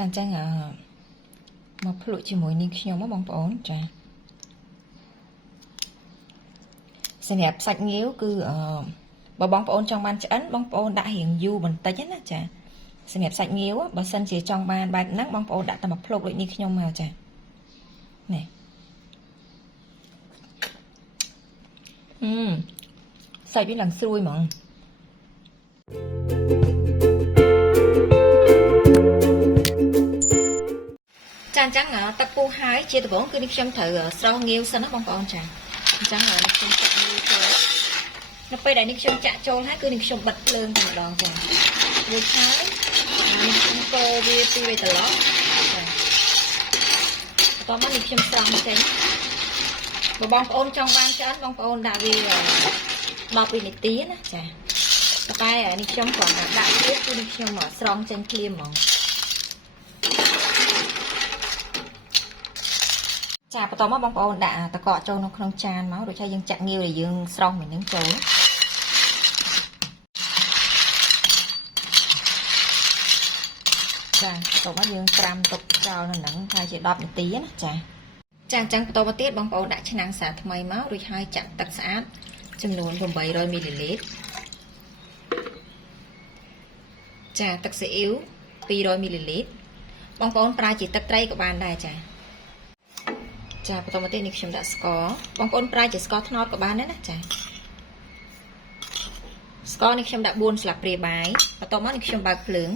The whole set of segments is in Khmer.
ចាអញ្ចឹងមកភ្លក់ជាមួយនាងខ្ញុំមកបងប្អូនចាសម្រាប់សាច់ងាវគឺបើបងប្អូនចង់បានឆ្អិនបងប្អូនដាក់រៀងយូរបន្តិចណាចាសម្រាប់សាច់ងាវបើសិនជាចង់បានបែបហ្នឹងបងប្អូនដាក់តែមកភ្លក់ដូចនេះខ្ញុំមកចានេះសាច់វាឡើងស្រួយហ្មងចាអញ្ចឹងទឹកពុះហើយជាដំបូងគឺនេះខ្ញុំត្រូវស្រង់ងាវសិនណាបងប្អូនចាអញ្ចឹងនេះខ្ញុំចាក់ងាវចូលនៅពេលដែលនេះខ្ញុំចាក់ចូលហើយគឺនេះខ្ញុំបិទភ្លើងតែម្ដងចារួចហើយនេះខ្ញុំកូរវាពីវាត្រឡប់ចាបន្តមកនេះខ្ញុំស្រង់ចេញបើបងប្អូនចង់បានឆ្អិនបងប្អូនដាក់វា10វិនាទីណាចាតែនេះខ្ញុំគ្រាន់តែដាក់ទៀតគឺនេះខ្ញុំស្រង់ចេញភ្លាមហ្មងចាបន្តមកបងប្អូនដាក់តកកចូលនៅក្នុងចានមករួចហើយយើងចាក់ងាវដែលយើងស្រង់មិញហ្នឹងចូលចាបន្តមកយើងត្រាំទុកចោលនៅហ្នឹងហើយជា10នាទីណាចាអញ្ចឹងបន្តមកទៀតបងប្អូនដាក់ឆ្នាំងសាថ្មីមករួចហើយចាក់ទឹកស្អាតចំនួន800មីលីលីត្រចាទឹកស៊ីអ៊ីវ200មីលីលីត្របងប្អូនប្រើជាទឹកត្រីក៏បានដែរចាបន្តមកទៀតនេះខ្ញុំដាក់ស្ករបងប្អូនប្រើជាស្ករត្នោតក៏បានដែរណាចាស្ករនេះខ្ញុំដាក់4ស្លាបព្រាបាយបន្តមកនេះខ្ញុំបើកភ្លើង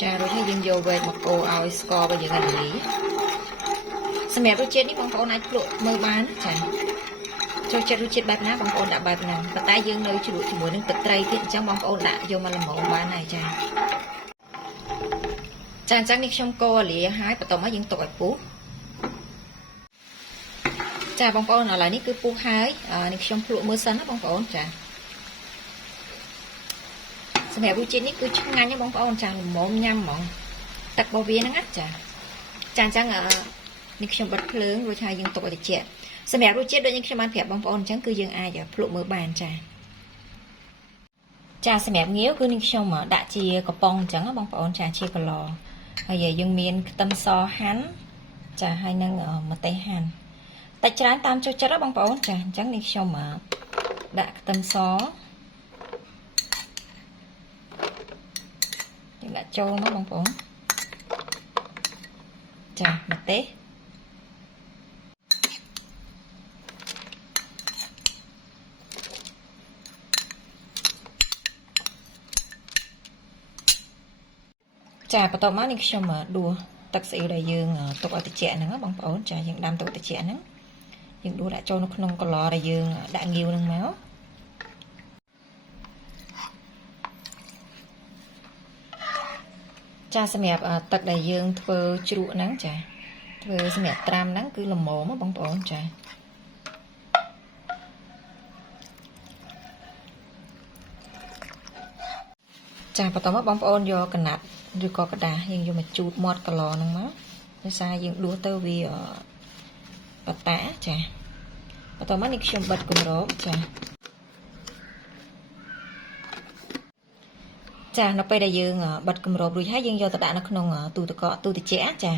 ចារួចហើយយើងយកវែកមកកូរឲ្យស្កររបស់យើងអានេះសម្រាប់រសជាតិនេះបងប្អូនអាចភ្លក់មើលបានចាចូលចិត្តរសជាតិបែបណាបងប្អូនដាក់បែបហ្នឹងប៉ុន្តែយើងនៅជ្រក់ជាមួយនឹងទឹកត្រីទៀតអញ្ចឹងបងប្អូនដាក់យកមកល្មមបានហើយចាអញ្ចឹងនេះខ្ញុំកូរលាហើយបន្តមកយើងទុកឲ្យពុះចាបងប្អូនឥឡូវនេះគឺពុះហើយនេះខ្ញុំភ្លក់មើលសិនណាបងប្អូនចាសម្រាប់រសជាតិនេះគឺឆ្ងាញ់ណាបងប្អូនចាល្មមញ៉ាំហ្មងទឹករបស់វាហ្នឹងណាចាអញ្ចឹងនេះខ្ញុំបិទភ្លើងរួចហើយយើងទុកឲ្យត្រជាក់សម្រាប់រសជាតិដូចខ្ញុំបានប្រាប់បងប្អូនអញ្ចឹងគឺយើងអាចភ្លក់មើលបានចាសម្រាប់ងាវគឺនេះខ្ញុំដាក់ជាកំប៉ុងអញ្ចឹងណាបងប្អូនចាជាកន្លហើយយើងមានខ្ទឹមសហាន់ចាហើយនឹងម្ទេសហាន់តែច្រើនតាមចូលចិត្តណាបងប្អូនចាអញ្ចឹងនេះខ្ញុំដាក់ខ្ទឹមសយើងដាក់ចូលមកបងប្អូនចាម្ទេសចាបន្តមកនេះខ្ញុំដួសទឹកស្អ៊ីវដែលយើងទុកឲ្យត្រជាក់ហ្នឹងបងប្អូនចាយើងដាំទុកត្រជាក់ហ្នឹងយើងដួសដាក់ចូលនៅក្នុងកន្លដែលយើងដាក់ងាវហ្នឹងមកចាសម្រាប់ទឹកដែលយើងធ្វើជ្រក់ហ្នឹងចាធ្វើសម្រាប់ត្រាំហ្នឹងគឺល្មមបងប្អូនចាបន្តមកបងប្អូនយកកណាត់ឬក៏กระดาษយើងយកមកជូតមាត់កន្លហ្នឹងមកដោយសារយើងដួសទៅវាបតាចាបន្តមកនេះខ្ញុំបិទគម្របចានៅពេលដែលយើងបិទគម្របរួចហើយយើងយកទៅដាក់នៅក្នុងទូទឹកកកទូត្រជាក់ចា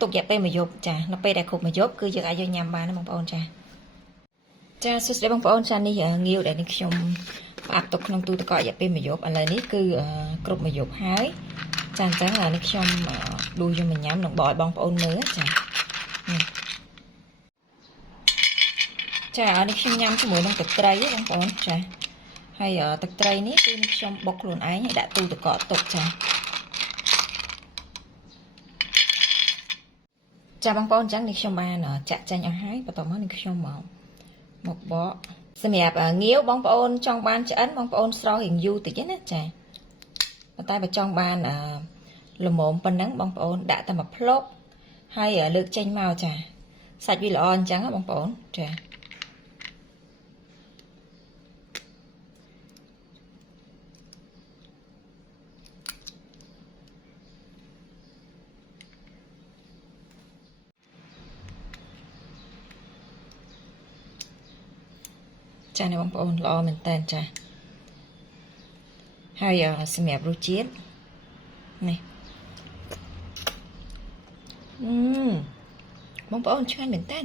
ទុករយៈពេលមួយយប់ចានៅពេលដែលគ្រប់មួយយប់គឺយើងអាចយកញ៉ាំបានណាបងប្អូនចាសួស្តីបងប្អូនចានេះងាវដែលនេះខ្ញុំផ្អាប់ទុកក្នុងទូទឹកកករយៈពេលមួយយប់ឥឡូវនេះគឺគ្រប់មួយយប់ហើយចាអញ្ចឹងនេះខ្ញុំដួសយកមកញ៉ាំនឹងបកឲ្យបងប្អូនមើលចានេះខ្ញុំញ៉ាំជាមួយនឹងទឹកត្រីបងប្អូនចាហើយទឹកត្រីនេះគឺនេះខ្ញុំបុកខ្លួនឯងហើយដាក់ទូទឹកកកទុកចាបងប្អូនអញ្ចឹងនេះខ្ញុំបានចាក់ចាញ់អស់ហើយបន្តមកនេះខ្ញុំមកបកសម្រាប់ងាវបងប្អូនចង់បានឆ្អិនបងប្អូនស្រោរៀងយូរតិចណាចាប៉ុន្តែបើចង់បានល្មមប៉ុណ្ណឹងបងប្អូនដាក់តែមួយភ្លុកហើយលើកចេញមកចាសាច់វាល្អអញ្ចឹងបងប្អូនចានេះបងប្អូនល្អមែនតើចាហើយសម្រាប់រសជាតិ នេះបងប្អូនឆ្ងាញ់មែនតើ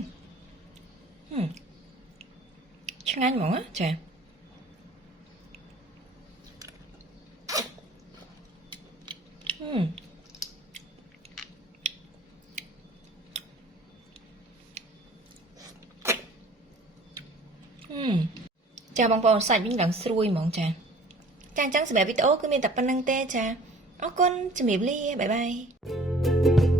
ឆ្ងាញ់ហ្មងចាចាបងប្អូនសាច់វិញឡើងស្រួយហ្មងចាអញ្ចឹងសម្រាប់វីដេអូគឺមានតែប៉ុណ្្នឹងទេចាអរគុណជំរាបលាបាយបាយ